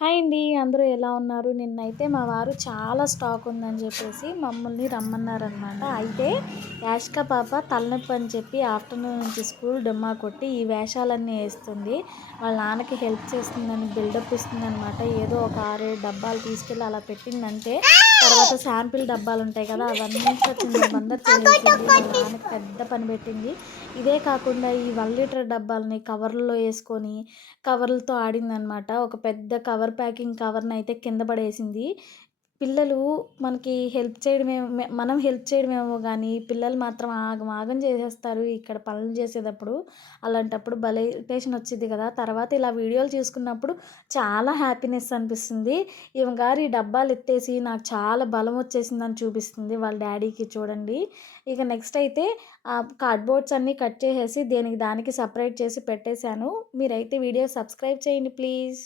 Hi అండి అందరూ ఎలా ఉన్నారు? నిన్నైతే మా వారు చాలా స్టాక్ ఉందని చెప్పేసి మమ్మల్ని రమ్మన్నారనమాట. అయితే యాష్క పాప తలనొప్పి అని చెప్పి ఆఫ్టర్నూన్ నుంచి స్కూల్ డొమ్మా కొట్టి ఈ వేషాలన్నీ వేస్తుంది. వాళ్ళ నాన్నకి హెల్ప్ చేస్తుందని బిల్డప్ ఇస్తుందనమాట. ఏదో ఒక ఆరేడు డబ్బాలు తీసుకెళ్ళి అలా పెట్టిందంటే తర్వాత శాంపిల్ డబ్బాలు ఉంటాయి కదా అవన్నీ చిన్న చేసేసింది నాన్నకి పెద్ద పని పెట్టింది. ఇదే కాకుండా ఈ వన్ లీటర్ డబ్బాలని కవర్లలో వేసుకొని కవర్లతో ఆడిందనమాట ఒక పెద్ద కవర్ ప్యాకింగ్ కవర్ని అయితే కింద పడేసింది. పిల్లలు మనకి హెల్ప్ చేయడమేమో మనం హెల్ప్ చేయడమేమో కానీ పిల్లలు మాత్రం ఆగం ఆగం చేసేస్తారు ఇక్కడ పనులు చేసేటప్పుడు. అలాంటప్పుడు భలే ఇరిటేషన్ వచ్చింది కదా. తర్వాత ఇలా వీడియోలు చూసుకున్నప్పుడు చాలా హ్యాపీనెస్ అనిపిస్తుంది. ఈమె గారు ఈ డబ్బాలు ఎత్తేసి నాకు చాలా బలం వచ్చేసిందని చూపిస్తుంది వాళ్ళ డాడీకి చూడండి. ఇక నెక్స్ట్ అయితే ఆ కార్డ్బోర్డ్స్ అన్నీ కట్ చేసేసి దేనికి దానికి సపరేట్ చేసి పెట్టేశాను. మీరైతే వీడియో సబ్స్క్రైబ్ చేయండి ప్లీజ్